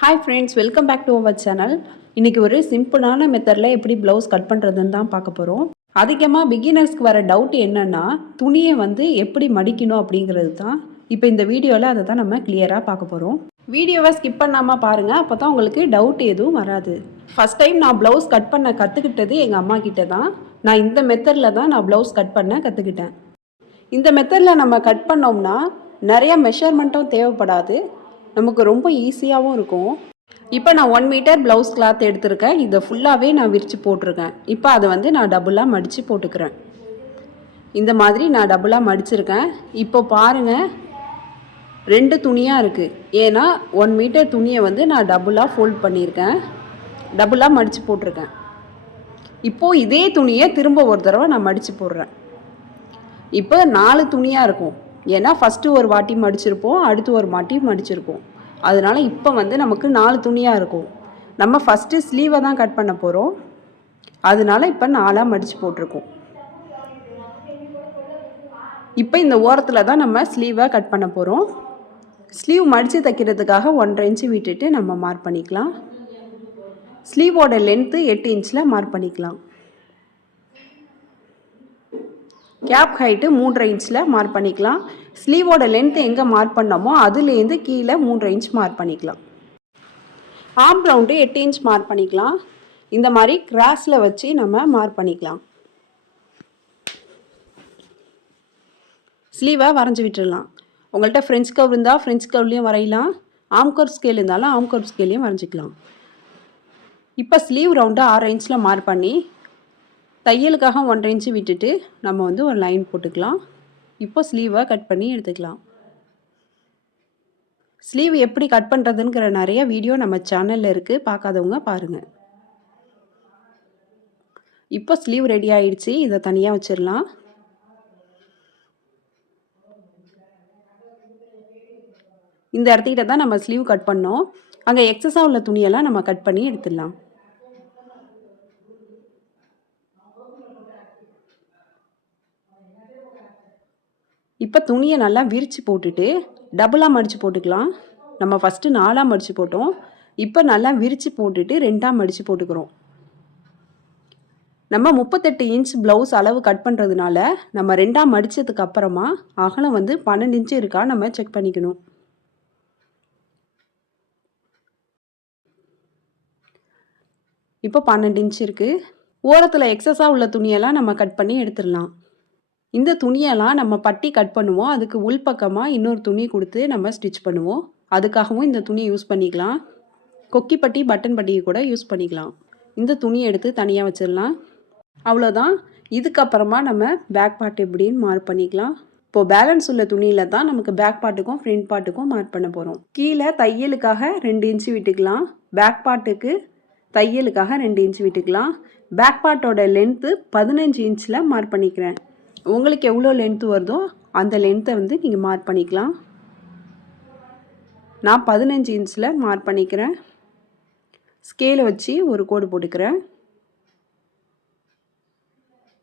Hi friends, welcome back to our channel. இன்றைக்கி ஒரு சிம்பிளான மெத்தடில் எப்படி ப்ளவுஸ் கட் பண்ணுறதுன்னு தான் பார்க்க போகிறோம். அதிகமாக பிகினர்ஸ்க்கு வர டவுட் என்னென்னா, துணியை எப்படி மடிக்கணும் அப்படிங்கிறது தான். இப்போ இந்த வீடியோவில் அதை தான் நம்ம கிளியராக பார்க்க போகிறோம். வீடியோவை ஸ்கிப் பண்ணாமல் பாருங்கள், அப்போ தான் உங்களுக்கு டவுட் எதுவும் வராது. ஃபஸ்ட் டைம் நான் ப்ளவுஸ் கட் பண்ண கற்றுக்கிட்டது எங்கள் அம்மா கிட்டே தான். நான் இந்த மெத்தடில் தான் நான் ப்ளவுஸ் கட் பண்ண கற்றுக்கிட்டேன். இந்த மெத்தடில் நம்ம கட் பண்ணோம்னா நிறைய மெஷர்மெண்ட்டும் தேவைப்படாது, நமக்கு ரொம்ப ஈஸியாகவும் இருக்கும். இப்போ நான் 1 மீட்டர் ப்ளவுஸ் கிளாத் எடுத்திருக்கேன். இதை ஃபுல்லாகவே நான் விரித்து போட்டிருக்கேன். இப்போ அதை நான் டபுளாக மடித்து போட்டுக்கிறேன். இந்த மாதிரி நான் டபுளாக மடிச்சிருக்கேன். இப்போ பாருங்கள், 2 துணியாக இருக்குது. ஏன்னா 1 மீட்டர் துணியை நான் டபுளாக ஃபோல்ட் பண்ணியிருக்கேன், டபுளாக மடித்து போட்டிருக்கேன். இப்போது இதே துணியை திரும்ப ஒரு தடவை நான் மடித்து போடுறேன். இப்போ 4 துணியாக இருக்கும். ஏன்னா ஃபஸ்ட்டு ஒரு வாட்டி மடிச்சிருப்போம், அடுத்து ஒரு வாட்டி மடிச்சிருப்போம். அதனால் இப்போ நமக்கு 4 துணியாக இருக்கும். நம்ம ஃபஸ்ட்டு ஸ்லீவை தான் கட் பண்ண போகிறோம். அதனால் இப்போ 4ஆக மடித்து போட்டிருக்கோம். இப்போ இந்த ஓரத்தில் தான் நம்ம ஸ்லீவை கட் பண்ண போகிறோம். ஸ்லீவ் மடித்து தைக்கிறதுக்காக 1.5 இன்ச்சு விட்டுட்டு நம்ம மார்க் பண்ணிக்கலாம். ஸ்லீவோட லென்த்து 8 இன்ச்சில் மார்க் பண்ணிக்கலாம். கேப் ஹைட்டு 3.5 இன்ச்சில் மார்க் பண்ணிக்கலாம். ஸ்லீவோட லென்த்து எங்கே மார்க் பண்ணோமோ அதுலேருந்து கீழே 3.5 இன்ச் மார்க் பண்ணிக்கலாம். ஆர்ம் ரவுண்டு 8 இன்ச் மார்க் பண்ணிக்கலாம். இந்த மாதிரி கிராஸில் வச்சு நம்ம மார்க் பண்ணிக்கலாம். ஸ்லீவை வரைஞ்சி விட்டுடலாம். உங்கள்கிட்ட ஃப்ரெஞ்ச் கர்வ் இருந்தால் ஃப்ரெஞ்ச் கர்வ்லேயும் வரையலாம், ஆர்ம் கர்வ் ஸ்கேல் இருந்தாலும் ஆர்ம் கர்வ் ஸ்கேல்லையும் வரைஞ்சிக்கலாம். இப்போ ஸ்லீவ் ரவுண்டு 6 இன்ச்சில் மார்க் பண்ணி தையலுக்காக 1.5 இன்ச்சு விட்டுட்டு நம்ம ஒரு லைன் போட்டுக்கலாம். இப்போ ஸ்லீவை கட் பண்ணி எடுத்துக்கலாம். ஸ்லீவ் எப்படி கட் பண்ணுறதுங்கிற நிறைய வீடியோ நம்ம சேனலில் இருக்குது, பார்க்காதவங்க பாருங்கள். இப்போ ஸ்லீவ் ரெடி ஆகிடுச்சு. இதை தனியாக வச்சிடலாம். இந்த இடத்துக்கிட்ட தான் நம்ம ஸ்லீவ் கட் பண்ணோம். அங்கே எக்ஸஸாக உள்ள துணியெல்லாம் நம்ம கட் பண்ணி எடுத்துடலாம். இப்போ துணியை நல்லா விரித்து போட்டுட்டு டபுளாக மடித்து போட்டுக்கலாம். நம்ம ஃபஸ்ட்டு 4ஆக மடித்து போட்டோம். இப்போ நல்லா விரித்து போட்டுட்டு 2ஆக மடித்து போட்டுக்கிறோம். நம்ம 38 இன்ச் ப்ளவுஸ் அளவு கட் பண்ணுறதுனால நம்ம 2ஆக மடித்ததுக்கு அப்புறமா அகலம் 12 இன்ச்சு இருக்கா நம்ம செக் பண்ணிக்கணும். இப்போ 12 இன்ச் இருக்குது. ஓரத்தில் எக்ஸஸாக உள்ள துணியெல்லாம் நம்ம கட் பண்ணி எடுத்துடலாம். இந்த துணியெல்லாம் நம்ம பட்டி கட் பண்ணுவோம், அதுக்கு உள்பக்கமாக இன்னொரு துணி கொடுத்து நம்ம ஸ்டிச் பண்ணுவோம். அதுக்காகவும் இந்த துணியை யூஸ் பண்ணிக்கலாம். கொக்கி பட்டி, பட்டன் பட்டியை கூட யூஸ் பண்ணிக்கலாம். இந்த துணியை எடுத்து தனியாக வச்சிடலாம். அவ்வளோதான். இதுக்கப்புறமா நம்ம பேக் பார்ட் எப்படின்னு மார்க் பண்ணிக்கலாம். இப்போது பேலன்ஸ் உள்ள துணியில் தான் நமக்கு பேக் பார்ட்டுக்கும் ஃப்ரண்ட் பார்ட்டுக்கும் மார்க் பண்ண போகிறோம். கீழே தையலுக்காக 2 இன்ச்சு விட்டுக்கலாம். பேக் பார்ட்டுக்கு தையலுக்காக 2 இன்ச்சு விட்டுக்கலாம். பேக் பார்ட்டோட லென்த்து 15 இன்ச்சில் மார்க் பண்ணிக்கிறேன். உங்களுக்கு எவ்வளோ லென்த்து வருதோ அந்த லென்த்தை நீங்கள் மார்க் பண்ணிக்கலாம். நான் 15 இன்ச்சில் மார்க் பண்ணிக்கிறேன். ஸ்கேலை வச்சு ஒரு கோடு போட்டுக்கிறேன்.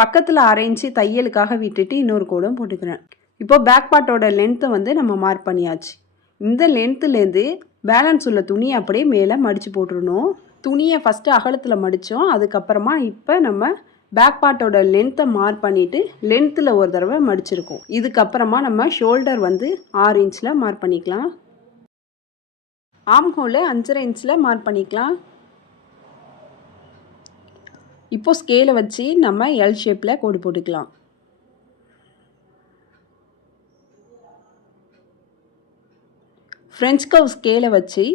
பக்கத்தில் 1/2 இன்ச்சு தையலுக்காக விட்டுட்டு இன்னொரு கோடும் போட்டுக்கிறேன். இப்போ பேக் பார்ட்டோட லென்த்தை நம்ம மார்க் பண்ணியாச்சு. இந்த லென்த்துலேருந்து பேலன்ஸ் உள்ள துணியை அப்படியே மேலே மடித்து போட்டுருணும். துணியை ஃபஸ்ட்டு அகலத்தில் மடித்தோம், அதுக்கப்புறமா இப்போ நம்ம பேக் பார்ட்டோட லென்த்தை மார்க் பண்ணிவிட்டு லென்த்தில் ஒரு தடவை மடிச்சிருக்கோம். இதுக்கப்புறமா நம்ம ஷோல்டர் 6 இன்ச்சில் மார்க் பண்ணிக்கலாம். ஆர்ம் ஹோலு 5.5 இன்ச்சில் மார்க் பண்ணிக்கலாம். இப்போது ஸ்கேலை வச்சு நம்ம எல் ஷேப்பில் கோடு போட்டுக்கலாம். ஃப்ரெஞ்ச் கர்வ் ஸ்கேலை வச்சு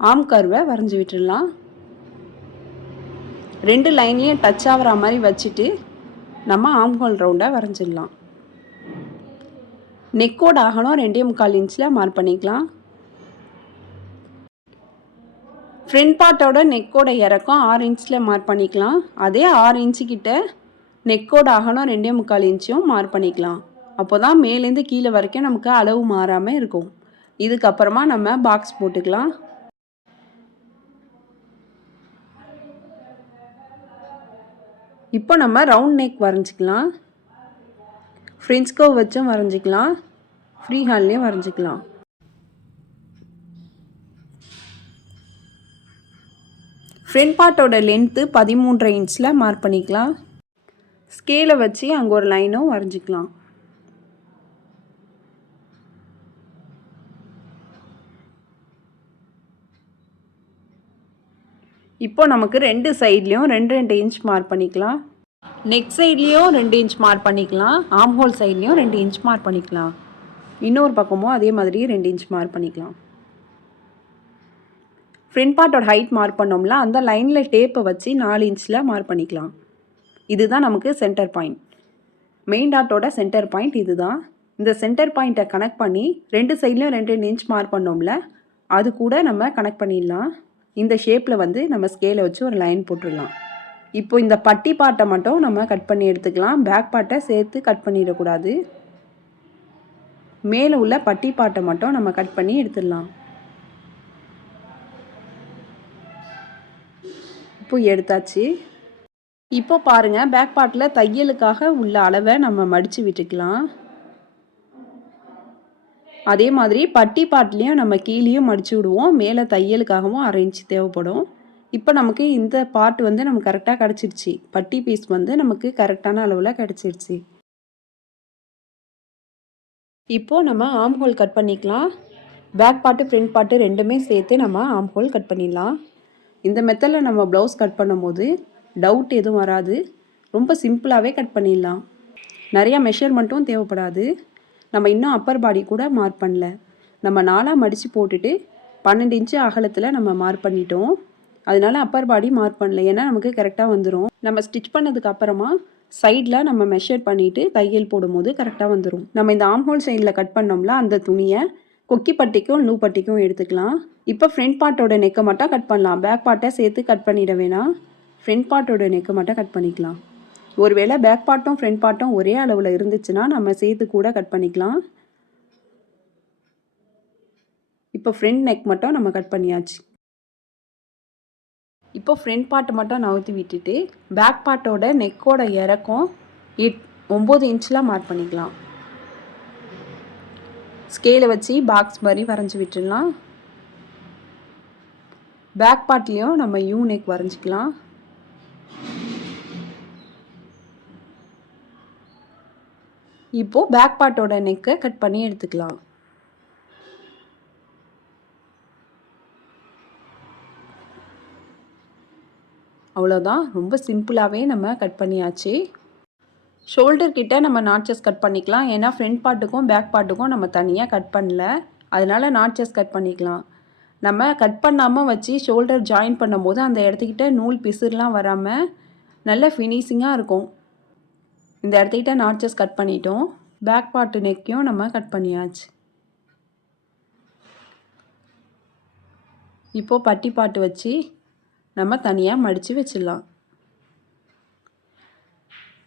ஆர்ம் கர்வை வரைஞ்சி விட்டுடலாம். 2 லைன்லேயும் டச் ஆகிற மாதிரி வச்சுட்டு நம்ம ஆர்ம் ஹோல் ரவுண்டை வரைஞ்சிடலாம். நெக்கோட அகலம் 2.25 இன்ச்சில் மார்க் பண்ணிக்கலாம். ஃப்ரண்ட் பார்ட்டோட நெக்கோட இறக்கம் 6 இன்ச்சில் மார்க் பண்ணிக்கலாம். அதே 6 இன்ச்சுக்கிட்ட நெக்கோட அகலம் 2.25 இன்ச்சும் மார்க் பண்ணிக்கலாம். அப்போ தான் மேலேருந்து கீழே வரைக்கும் நமக்கு அளவு மாறாமல் இருக்கும். இதுக்கப்புறமா நம்ம பாக்ஸ் போட்டுக்கலாம். இப்போ நம்ம ரவுண்ட் நெக் வரைஞ்சிக்கலாம். ஃப்ரெஞ்ச் கர்வ் வச்சும் வரைஞ்சிக்கலாம், ஃப்ரீ ஹேண்ட்லேயும் வரைஞ்சிக்கலாம். ஃப்ரண்ட் பார்ட்டோட லென்த்து 13.5 இன்ச்சில் மார்க் பண்ணிக்கலாம். ஸ்கேலை வச்சு அங்கே ஒரு லைனும் வரைஞ்சிக்கலாம். இப்போ நமக்கு 2 சைட்லேயும் 2 இன்ச் மார்க் பண்ணிக்கலாம். நெக் சைட்லேயும் 2 இன்ச் மார்க் பண்ணிக்கலாம். ஆர்ம் ஹோல் சைட்லேயும் 2 இன்ச் மார்க் பண்ணிக்கலாம். இன்னொரு பக்கமும் அதே மாதிரி 2 இன்ச் மார்க் பண்ணிக்கலாம். ஃப்ரண்ட் பார்ட்டோட ஹைட் மார்க் பண்ணோம்ல, அந்த லைனில் டேப்பை வச்சு 4 இன்ச்சில் மார்க் பண்ணிக்கலாம். இதுதான் நமக்கு சென்டர் பாயிண்ட். மெயின் டாட்டோட சென்டர் பாயிண்ட் இதுதான். இந்த சென்டர் பாயிண்ட்டை கனெக்ட் பண்ணி 2 சைட்லேயும் 2 இன்ச் மார்க் பண்ணோம்ல, அது கூட நம்ம கனெக்ட் பண்ணிடலாம். இந்த ஷேப்பில் வந்து நம்ம ஸ்கேலை வச்சு ஒரு லைன் போட்டுடலாம். இப்போ இந்த பட்டி பார்ட்டை மட்டும் நம்ம கட் பண்ணி எடுத்துக்கலாம். பேக் பார்ட்டை சேர்த்து கட் பண்ணிடக்கூடாது. மேலே உள்ள பட்டி பார்ட்டை மட்டும் நம்ம கட் பண்ணி எடுத்துடலாம். இப்போ எடுத்தாச்சு. இப்போ பாருங்கள், பேக் பார்ட்டில் தையலுக்காக உள்ள அளவை நம்ம மடித்து விட்டுக்கலாம். அதே மாதிரி பட்டி பார்ட்லேயும் நம்ம கீழேயும் மடித்து விடுவோம். மேலே தையலுக்காகவும் 1/2 இன்ச் தேவைப்படும். இப்போ நமக்கு இந்த பார்ட் வந்து நமக்கு கரெக்டாக கிடச்சிருச்சு. பட்டி பீஸ் வந்து நமக்கு கரெக்டான அளவில் கிடச்சிருச்சு. இப்போது நம்ம ஆர்ம் ஹோல் கட் பண்ணிக்கலாம். பேக் பார்ட்டு ஃப்ரண்ட் பார்ட்டு ரெண்டுமே சேர்த்து நம்ம ஆர்ம் ஹோல் கட் பண்ணிடலாம். இந்த மெத்தடில் நம்ம ப்ளவுஸ் கட் பண்ணும்போது டவுட் எதுவும் வராது. ரொம்ப சிம்பிளாகவே கட் பண்ணிடலாம். நிறையா மெஷர்மெண்ட்டும் தேவைப்படாது. நம்ம இன்னும் அப்பர் பாடி கூட மார்க் பண்ணல. நம்ம 4ஆக மடித்து போட்டுட்டு 12 இன்ச்சு அகலத்தில் நம்ம மார்க் பண்ணிட்டோம். அதனால அப்பர் பாடி மார்க் பண்ணல. ஏன்னா நமக்கு கரெக்டாக வந்துடும். நம்ம ஸ்டிச் பண்ணதுக்கு அப்புறமா சைடில் நம்ம மெஷர் பண்ணிவிட்டு தையல் போடும்போது கரெக்டாக வந்துடும். நம்ம இந்த ஆர்ம் ஹோல் சைடில் கட் பண்ணோம்ல, அந்த துணியை கொக்கி பட்டிக்கும் நூ பட்டிக்கும் எடுத்துக்கலாம். இப்போ ஃப்ரண்ட் பார்ட்டோட நெக்கை மட்டும் கட் பண்ணலாம். பேக் பார்ட்டை சேர்த்து கட் பண்ணிட வேணாம். ஃப்ரண்ட் பார்ட்டோட நெக்கை மட்டும் கட் பண்ணிக்கலாம். ஒருவேளை பேக் பார்ட்டும் ஃப்ரண்ட் பார்ட்டும் ஒரே அளவில் இருந்துச்சுன்னா நம்ம சேர்த்து கூட கட் பண்ணிக்கலாம். இப்போ ஃப்ரண்ட் நெக் மட்டும் நம்ம கட் பண்ணியாச்சு. இப்போ ஃப்ரண்ட் பார்ட்டை மட்டும் நவுத்தி விட்டுட்டு பேக் பார்ட்டோட நெக்கோட இறக்கம் 9 இன்ச்சில் மார்க் பண்ணிக்கலாம். ஸ்கேலை வச்சு பாக்ஸ் மாதிரி வரைஞ்சி விட்டுடலாம். பேக் பார்ட்லேயும் நம்ம யூ நெக் வரைஞ்சிக்கலாம். இப்போது பேக் பார்ட்டோட நெக்கை கட் பண்ணி எடுத்துக்கலாம். அவ்வளோதான். ரொம்ப சிம்பிளாகவே நம்ம கட் பண்ணியாச்சு. ஷோல்டர் கிட்ட நம்ம நாட்சஸ் கட் பண்ணிக்கலாம். ஏன்னா ஃப்ரண்ட் பார்ட்டுக்கும் பேக் பார்ட்டுக்கும் நம்ம தனியாக கட் பண்ணல. அதனால் நாட்சஸ் கட் பண்ணிக்கலாம். நம்ம கட் பண்ணாமல் வச்சு ஷோல்டர் ஜாயின் பண்ணும்போது அந்த இடத்துக்கிட்ட நூல் பிசுறுலாம் வராமல் நல்ல ஃபினிஷிங்காக இருக்கும். இந்த இடத்துக்கிட்ட நாட்சஸ் கட் பண்ணிட்டோம். பேக் பார்ட்டு நெக்கையும் நம்ம கட் பண்ணியாச்சு. இப்போது பட்டி பார்ட்டு வச்சு நம்ம தனியாக மடித்து வச்சிடலாம்.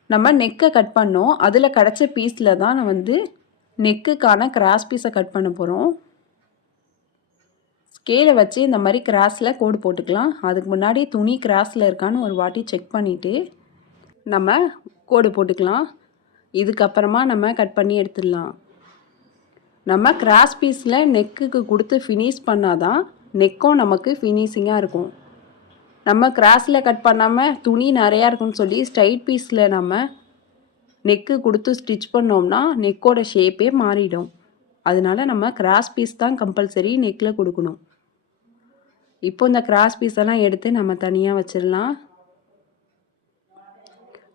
நம்ம நெக்கை கட் பண்ணோம். அதில் கிடச்ச பீஸில் தான் நான் வந்து நெக்குக்கான கிராஸ் பீஸை கட் பண்ண போகிறோம். ஸ்கேலை வச்சு இந்த மாதிரி கிராஸில் கோடு போட்டுக்கலாம். அதுக்கு முன்னாடி துணி கிராஸில் இருக்கான்னு ஒரு வாட்டி செக் பண்ணிவிட்டு நம்ம கோடு போட்டுக்கலாம். இதுக்கப்புறமா நம்ம கட் பண்ணி எடுத்துடலாம். நம்ம கிராஸ் பீஸில் நெக்குக்கு கொடுத்து ஃபினிஷ் பண்ணால் தான் நெக்கும் நமக்கு ஃபினிஷிங்காக இருக்கும். நம்ம கிராஸில் கட் பண்ணாமல் துணி நிறையா இருக்குன்னு சொல்லி ஸ்ட்ரைட் பீஸில் நம்ம நெக்கு கொடுத்து ஸ்டிச் பண்ணோம்னா நெக்கோட ஷேப்பே மாறிடும். அதனால நம்ம கிராஸ் பீஸ் தான் கம்பல்சரி நெக்கில் கொடுக்கணும். இப்போ இந்த கிராஸ் பீஸெல்லாம் எடுத்து நம்ம தனியாக வச்சிடலாம்.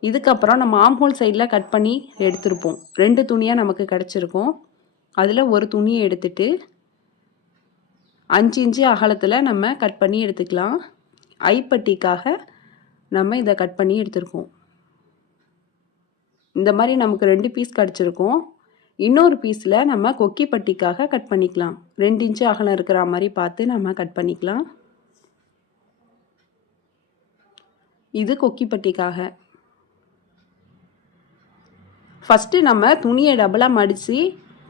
இதுக்கப்புறம் நம்ம ஆர்ம் ஹோல் சைடில் கட் பண்ணி எடுத்துருப்போம். 2 துணியாக நமக்கு கிடச்சிருக்கும். அதில் ஒரு துணியை எடுத்துட்டு 5 இன்ச்சு அகலத்தில் நம்ம கட் பண்ணி எடுத்துக்கலாம். ஐப்பட்டிக்காக நம்ம இதை கட் பண்ணி எடுத்துருக்கோம். இந்த மாதிரி நமக்கு 2 பீஸ் கிடச்சிருக்கும். இன்னொரு பீஸில் நம்ம கொக்கி பட்டிக்காக கட் பண்ணிக்கலாம். 2 இன்ச்சு அகலம் இருக்கிற மாதிரி பார்த்து நம்ம கட் பண்ணிக்கலாம். இது கொக்கி பட்டிக்காக. ஃபஸ்ட்டு நம்ம துணியை டபுளாக மடித்து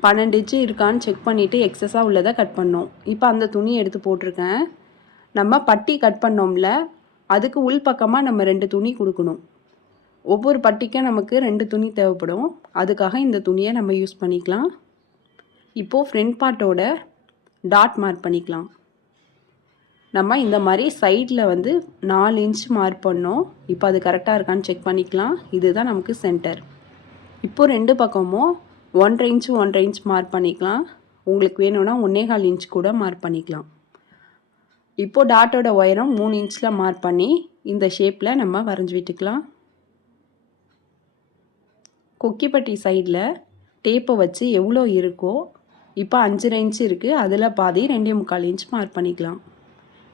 12 இன்ச்சு இருக்கான்னு செக் பண்ணிவிட்டு எக்ஸஸாக உள்ளதை கட் பண்ணோம். இப்போ அந்த துணியை எடுத்து போட்டிருக்கேன். நம்ம பட்டி கட் பண்ணோம்ல, அதுக்கு உள் பக்கமாக நம்ம 2 துணி கொடுக்கணும். ஒவ்வொரு பட்டிக்கும் நமக்கு 2 துணி தேவைப்படும். அதுக்காக இந்த துணியை நம்ம யூஸ் பண்ணிக்கலாம். இப்போது ஃப்ரண்ட் பார்ட்டோட டாட் மார்க் பண்ணிக்கலாம். நம்ம இந்த மாதிரி சைடில் வந்து 4 இன்ச் மார்க் பண்ணோம். இப்போ அது கரெக்டாக இருக்கான்னு செக் பண்ணிக்கலாம். இதுதான் நமக்கு சென்டர். இப்போது 2 பக்கமும் 1.5 இன்ச் 1.5 இன்ச் மார்க் பண்ணிக்கலாம். உங்களுக்கு வேணும்னா 1.25 இன்ச் கூட மார்க் பண்ணிக்கலாம். இப்போது டாட்டோட உயரம் 3 இன்ச்சில் மார்க் பண்ணி இந்த ஷேப்பில் நம்ம வரைஞ்சி விட்டுக்கலாம். கொக்கிப்பட்டி சைடில் டேப்பை வச்சு எவ்வளோ இருக்கோ இப்போ 5.5 இன்ச் இருக்குது, அதில் பாதி 2.25 இன்ச் மார்க் பண்ணிக்கலாம்.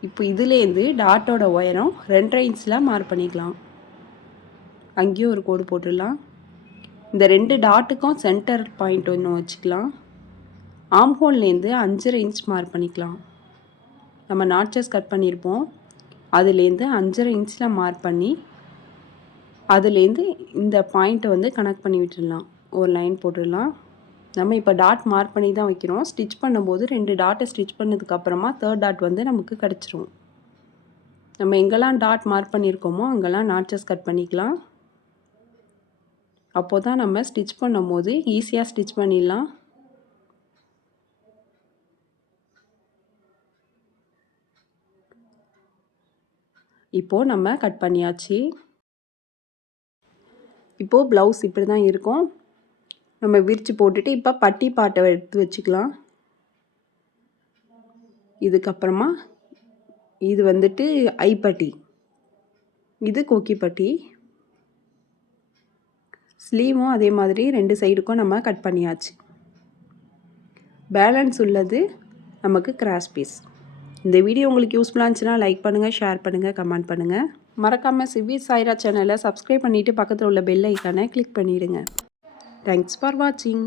இப்போ இதுலேருந்து டாட்டோட உயரம் 2.5 இன்ச்சில் மார்க் பண்ணிக்கலாம். அங்கேயும் ஒரு கோடு போட்டுடலாம். இந்த 2 டாட்டுக்கும் சென்டர் பாயிண்ட் ஒன்று வச்சுக்கலாம். ஆம்ஹோல்லேருந்து 5.5 இன்ச் மார்க் பண்ணிக்கலாம். நம்ம நாட்சஸ் கட் பண்ணியிருப்போம், அதுலேருந்து 5.5 இன்ச்சில் மார்க் பண்ணி அதுலேருந்து இந்த பாயிண்ட்டை வந்து கனெக்ட் பண்ணி விட்டுடலாம். ஒரு லைன் போட்டுடலாம். நம்ம இப்போ டாட் மார்க் பண்ணி தான் வைக்கிறோம். ஸ்டிச் பண்ணும்போது 2 டாட்டை ஸ்டிச் பண்ணதுக்கப்புறமா 3rd டாட் வந்து நமக்கு கிடச்சிரும். நம்ம எங்கெல்லாம் டாட் மார்க் பண்ணியிருக்கோமோ அங்கெல்லாம் நாட்சஸ் கட் பண்ணிக்கலாம். அப்போ தான் நம்ம ஸ்டிச் பண்ணும்போது ஈஸியாக ஸ்டிச் பண்ணிடலாம். இப்போது நம்ம கட் பண்ணியாச்சு. இப்போது ப்ளவுஸ் இப்படி தான் இருக்கும். நம்ம விரித்து போட்டுட்டு இப்போ பட்டி பாட்டை எடுத்து வச்சுக்கலாம். இதுக்கப்புறமா இது வந்துட்டு ஐப்பட்டி, இது கொக்கிப்பட்டி. ஸ்லீவும் அதே மாதிரி 2 சைடுக்கும் நம்ம கட் பண்ணியாச்சு. பேலன்ஸ் உள்ளது நமக்கு கிராஸ் பீஸ். இந்த வீடியோ உங்களுக்கு யூஸ்ஃபுல்லாக இருந்துச்சுன்னா லைக் பண்ணுங்கள், ஷேர் பண்ணுங்கள், கமெண்ட் பண்ணுங்கள். மறக்காமல் சிவி சாய்ரா சேனலை சப்ஸ்கிரைப் பண்ணிவிட்டு பக்கத்தில் உள்ள பெல் ஐக்கானை கிளிக் பண்ணிவிடுங்க. தேங்க்ஸ் ஃபார் வாட்சிங்.